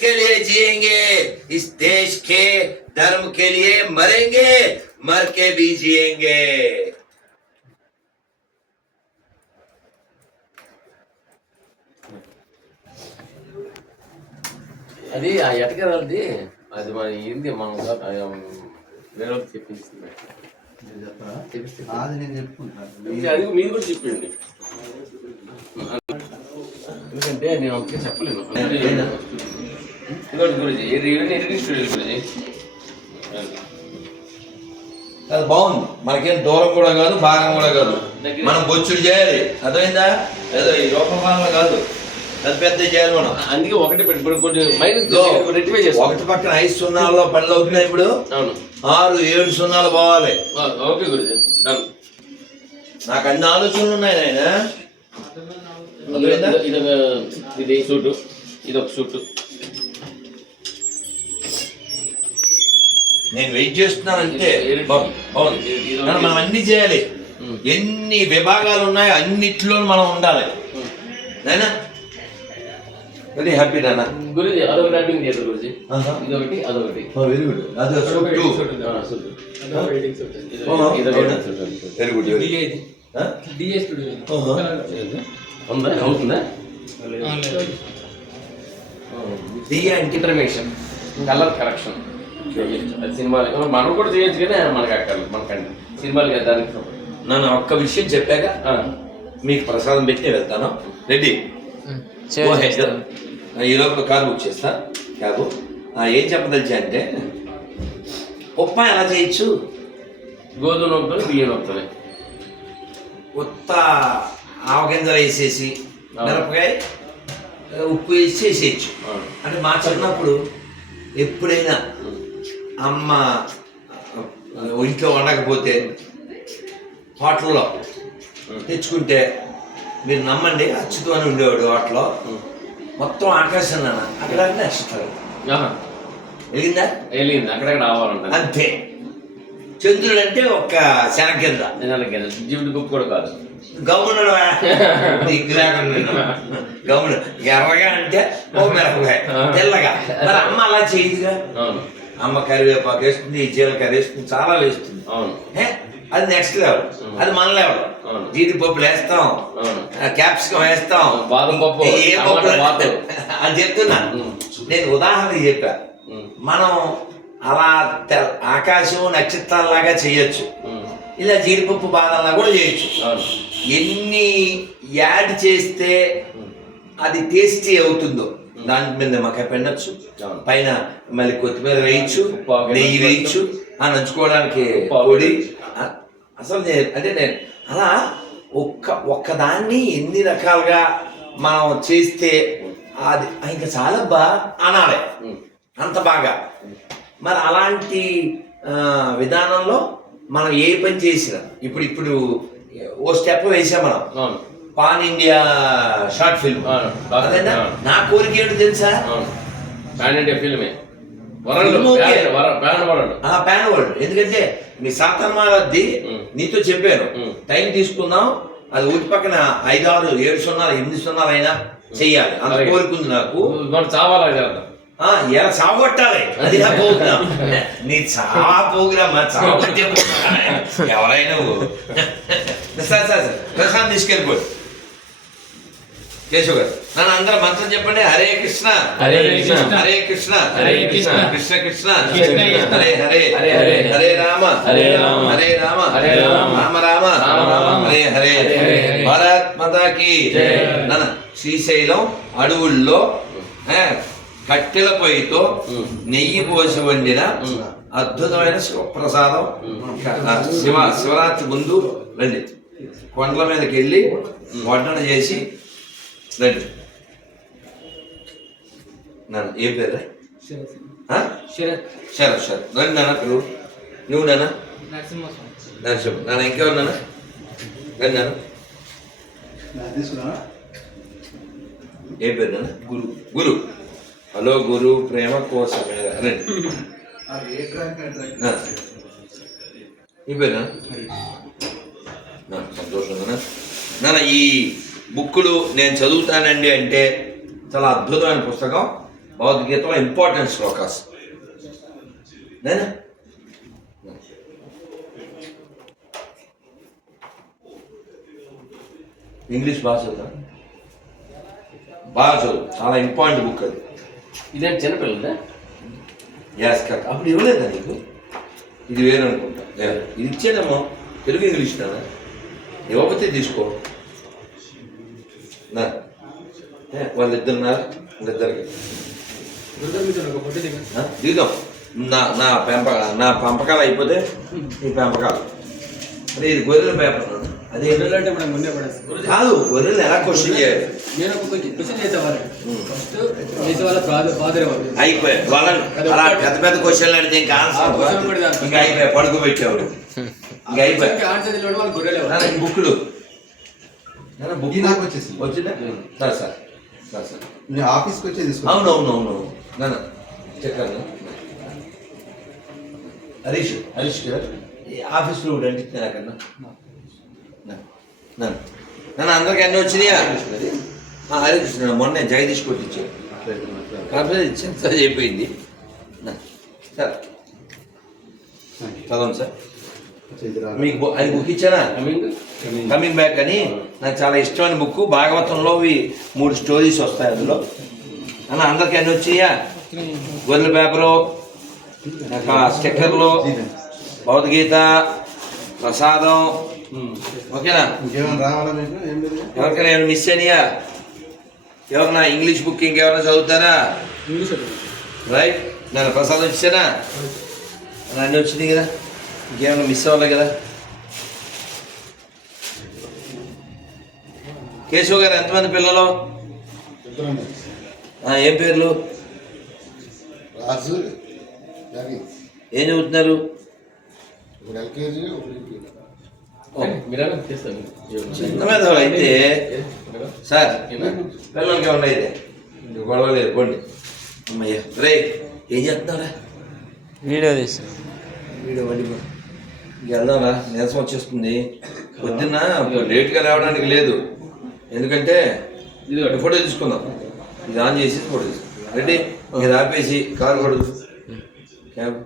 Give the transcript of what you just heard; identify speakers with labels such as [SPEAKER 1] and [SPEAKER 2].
[SPEAKER 1] के लिए जिएंगे इस देश के धर्म के लिए मरेंगे मर के भी जिएंगे
[SPEAKER 2] అది ఆ ఎటకరాలది అది మన ఏంది మనం కా- అది, um, వేరే వాళ్ళకి చెప్పించింది చెప్పించింది.
[SPEAKER 3] అది నేను చెప్పుకుంటాను
[SPEAKER 2] ఇది అది మీరు కూడా చెప్పిండి ఎందుకంటే నేను ఒకటే చెప్పలేను ఇంకోటి గురించి ఎడిటింగ్ స్టూడియో గురించి
[SPEAKER 1] అది బాగుంది. మనకేం దూరం కూడా కాదు భాగం కూడా కాదు. మనం బొచ్చుడు చేయాలి. అర్థమైందా? ఏదో ఈ రూపమాల కాదు. పెద్ద పెద్ద చేయాలి మనం.
[SPEAKER 2] అందుకే ఒకటి పెట్టి ఇప్పుడు కొంచెం మైనస్
[SPEAKER 1] ఇదిగో,
[SPEAKER 2] రెక్టిఫై చేస్తాం
[SPEAKER 1] ఒకటి పక్కన ఐదు సున్నాల్లో పనులు అవుతున్నాయి ఇప్పుడు.
[SPEAKER 2] అవును.
[SPEAKER 1] ఆరు ఏడు సున్నాలు పోవాలి.
[SPEAKER 2] Okay done.
[SPEAKER 1] నాకు అన్ని ఆలోచనలు ఉన్నాయి నాయన?
[SPEAKER 2] ఇది ఇది సూటు. ఇది ఒక సూటు.
[SPEAKER 1] నేను వెయిట్ చేస్తున్నాను అంతే
[SPEAKER 2] ఇది-
[SPEAKER 1] బాగుంది, మనం అన్ని చేయాలి. ఎన్ని విభాగాలు ఉన్నాయో అన్నిట్లో మనం ఉండాలి. నాయనా? వెరీ హ్యాపీ నాన్న
[SPEAKER 2] గురించి అదొక ర్యాపింగ్ చేస్తారు
[SPEAKER 1] ఆహా.
[SPEAKER 2] ఇదొకటి అదొకటి.
[SPEAKER 1] Very good. అది. వెరీ గుడ్
[SPEAKER 4] డిఏ స్టూడియో
[SPEAKER 2] ఉందా? అవుతుందా?
[SPEAKER 1] దియ్య అంటే
[SPEAKER 2] ఇంటర్మేషన్ కలర్ కరెక్షన్. అది సినిమాలు. మనం కూడా చేయొచ్చు కానీ మనకి అక్కర్లేదు మనకండి సినిమాలు కదా దానికి
[SPEAKER 1] నన్ను ఒక్క విషయం చెప్పాక మీకు ప్రసాదం పెట్టి వెళ్తాను. రెడీ? Go ahead. ఈ లోపల కార్ బుక్ చేస్తా. క్యాబ్ ఆ, ఏం చెప్పదలిచా అంటే ఉప్మా ఎలా చేయొచ్చు?
[SPEAKER 2] గోధుమ నొప్పుతుంది బియ్యం నొప్పుతుంది
[SPEAKER 1] ఉత్త ఆవగింజలు వేసేసి. మిరపకాయ ఉప్పు వేసి చేసేయచ్చు. అంటే మా చిన్నప్పుడు ఎప్పుడైనా అమ్మ ఇంట్లో వండకపోతే హోటల్లో తెచ్చుకుంటే మీరు నమ్మండి అచ్యుతం అని ఉండేవాడు హోటల్లో. మొత్తం ఆకాశం నాన్న. అక్కడ
[SPEAKER 2] ఆహా,
[SPEAKER 1] వెలిగిందా?
[SPEAKER 2] వెళ్ళింది అక్కడక్కడ ఆవాలంట
[SPEAKER 1] అంతే. చంద్రుడు అంటే ఒక్క శనగింద
[SPEAKER 2] నిజానికి జీవిత గుప్పు కూడా కాదు.
[SPEAKER 1] లేకుండా గమ్మును ఎర్రగా అంటే ఓ మిరపకాయ. తెల్లగా. మరి అమ్మ అలా చేయదుగా?
[SPEAKER 2] అవును.
[SPEAKER 1] అమ్మ కరివేపాకు వేస్తుంది జీలకర్ర వేస్తుంది చాలా వేస్తుంది? అది నెక్స్ట్ లెవెల్ అది మన లెవెల్. జీడిపప్పులు వేస్తాం క్యాప్సికం వేస్తాం.
[SPEAKER 2] బాదం పప్పు,
[SPEAKER 1] ఏ పప్పు. అది చెప్తున్నా. నేను ఉదాహరణ చెప్పా. మనం అలా ఆకాశం నక్షత్రాలలాగా చేయొచ్చు. ఇలా జీడిపప్పు బాదంలా కూడా చేయొచ్చు. ఎన్ని యాడ్ చేస్తే అది టేస్టీ అవుతుందో. దాని మీద నిమ్మకాయ పిండొచ్చు. పైన మళ్ళీ కొత్తిమీర వేయచ్చు నెయ్యి
[SPEAKER 2] వేయచ్చు.
[SPEAKER 1] ఆ నంచుకోవడానికి పొడి. అసలు నేను అంటే నేను అలా ఒక్క ఒక్కదాన్ని ఎన్ని రకాలుగా మనం చేస్తే అది ఇంకా చాలబ్బా అనాలి.
[SPEAKER 2] ఉం.
[SPEAKER 1] అంత బాగా. మరి అలాంటి విధానంలో మనం ఏ పని చేసినా ఇప్పుడు ఇప్పుడు ఓ స్టెప్ వేసాం మనం. Pan India short
[SPEAKER 2] film.
[SPEAKER 1] అదేనా. నా కోరిక ఏంటో తెలుసా?
[SPEAKER 2] పాన్ ఇండియా ఫిల్మే. ప్యాన్ వరల్డ్
[SPEAKER 1] ఎందుకంటే మీ సాతన్మాలది. నీతో చెప్పాను. టైం తీసుకుందాం. అది ఊటి పక్కన ఐదు ఆరు ఏడు సున్నాలు ఎనిమిది సున్నాలు అయినా చెయ్యాలి. అంత. కోరిక ఉంది నాకు.
[SPEAKER 2] మనం చావాలా చేద్దాం
[SPEAKER 1] ఎలా చావగొట్టాలి. అది నా ప్రోగ్రామ్ నీ చావా ప్రోగ్రామ్? చావగొట్టే program. ఎవరైనా. Sir sir sir. ప్రశాంత్ తీసుకెళ్ళిపోయి కేశవ్ గారు నన్ను అందరూ మంత్రం చెప్పండి హరే కృష్ణ
[SPEAKER 2] హరే కృష్ణ.
[SPEAKER 1] హరే కృష్ణ
[SPEAKER 4] హరే కృష్ణ.
[SPEAKER 1] కృష్ణ కృష్ణ. హరే హరే
[SPEAKER 2] హరే హరే.
[SPEAKER 1] హరే రామ
[SPEAKER 2] హరే రామ.
[SPEAKER 1] హరే రామ
[SPEAKER 2] హరే రామ.
[SPEAKER 1] రామ రామ. హరే హరే. భారత్ మాతాకి. నాన్న శ్రీశైలం అడవుల్లో కట్టెల పొయ్యితో. నెయ్యి పోసి వండిన. అద్భుతమైన శివప్రసాదం శివ శివరాత్రి ముందు రండి కొండల మీదకి వెళ్ళి వడ్డన చేసి రండి నాన్న ఏ పేరు?
[SPEAKER 4] శరత్.
[SPEAKER 1] శరత్. శరత్ రండి నాన్న నువ్వు నువ్వు నాన్న? నరసింహ. నాన్న ఇంకెవరు నాన్న? రండి నాన్న? ఏ పేరు నాన్న? గురు. గురు. హలో గురు ప్రేమ కోసమే రండి
[SPEAKER 3] అది ఏ ట్రాక్ ఆ ట్రాక్?
[SPEAKER 1] నా. ఈ పేరు నా సంతోషం నాన్న. నాన్న ఈ బుక్కులు నేను చదువుతానండి అంటే చాలా అద్భుతమైన పుస్తకం. భగవద్గీతలో ఇంపార్టెంట్ శ్లోకాస్ నేనా? ఇంగ్లీష్ బాగా చదువుతా? బాగా చదువు. చాలా ఇంపార్టెంట్ బుక్ అది.
[SPEAKER 2] ఇదేంటి చిన్నపిల్లదా
[SPEAKER 1] యాస్ కరెక్ట్ అప్పుడు ఇవ్వలేదా నీకు? ఇది వేరే అనుకుంటా. ఇది ఇచ్చేదేమో తెలుగు ఇంగ్లీష్ నానా ఇవ్వకపోతే తీసుకో. నా ఏ, వాళ్ళిద్దరు ఉన్నారు వాళ్ళిద్దరికి దిగుదాం నా నా పెంపక నా పెంపకాలు అయిపోతే నీ పెంపకాలు అదే ఇది గొర్రెల పేపర్. అదే కాదు గొర్రెలు ఎలా క్వశ్చన్ చేయాలి
[SPEAKER 4] నేను ఒక క్వశ్చన్ ఫస్ట్ ఫాదర్
[SPEAKER 1] అయిపోయాయి వాళ్ళని అలా పెద్ద పెద్ద క్వశ్చన్లు అడిగితే ఇంకా ఆన్సర్. ఇంకా అయిపోయాయి పడుకోబెట్టేవాడు. ఇంకా అయిపోయాయి
[SPEAKER 4] ఆన్సర్ తెలియడం వాళ్ళు గొర్రెలు
[SPEAKER 1] ఈ బుక్లు
[SPEAKER 3] నాకు వచ్చేసింది.
[SPEAKER 1] వచ్చిందా? Sir sir sir sir.
[SPEAKER 3] నేను ఆఫీస్కి వచ్చే తీసుకున్నాను
[SPEAKER 1] అవును అవును అవును నాన్న చెప్పాను హరీష్. హరీష్ గారు ఈ ఆఫీస్లో రండి నాకన్నా నన్ను. నన్ను అందరికి అన్నీ వచ్చినాయా? ఆ, హరికృష్ణ మొన్న జగదీష్ కొట్టి ఇచ్చాను కాకపోతే ఇచ్చాను సార్ అయిపోయింది. నా, సార్. చదవండి సార్. మీకు అది బుక్ ఇచ్చానా
[SPEAKER 2] కమింగ్.
[SPEAKER 1] కమింగ్ బ్యాక్ అని నాకు చాలా ఇష్టమైన బుక్. భాగవతంలో మూడు స్టోరీస్ వస్తాయి అందులో. అన్న అందరికి అన్ని వచ్చాయా గొర్రెల పేపరు స్టిక్కర్లు భగవద్గీత ప్రసాదం. ఓకేనా? ఎవరికైనా ఏమైనా మిస్ అయినాయా? ఎవరన్నా ఇంగ్లీష్ బుక్ ఇంకెవరైనా చదువుతారా? రైట్ నేను ప్రసాదం ఇచ్చానా? అన్నీ వచ్చినాయి కదా? ఇంకేమైనా మిస్ అవ్వాలి కదా. కేశవ్ గారు ఎంతమంది పిల్లలు? ఆ, ఏం పేర్లు?
[SPEAKER 5] రాజు
[SPEAKER 1] ఏం చదువుతున్నారు? చిన్న మీద అయితే సార్ పిల్లలకి ఏమన్నా అయితే ఇంక గొడవ లేదు పోండి. అమ్మయ్య. రే ఏం చేస్తున్నారా
[SPEAKER 6] వీడియో తీస్తాను
[SPEAKER 1] వీడియో వండి వెళ్దాంరా నీరసం వచ్చేస్తుంది. పొద్దున్న లేట్గా రావడానికి లేదు. ఎందుకంటే ఫోటో తీసుకుందాం. ఇది ఆన్ చేసి ఫోటో తీసుకుందాం రెడీ? ఇది ఆపేసి కారు కొడదు క్యాబ్.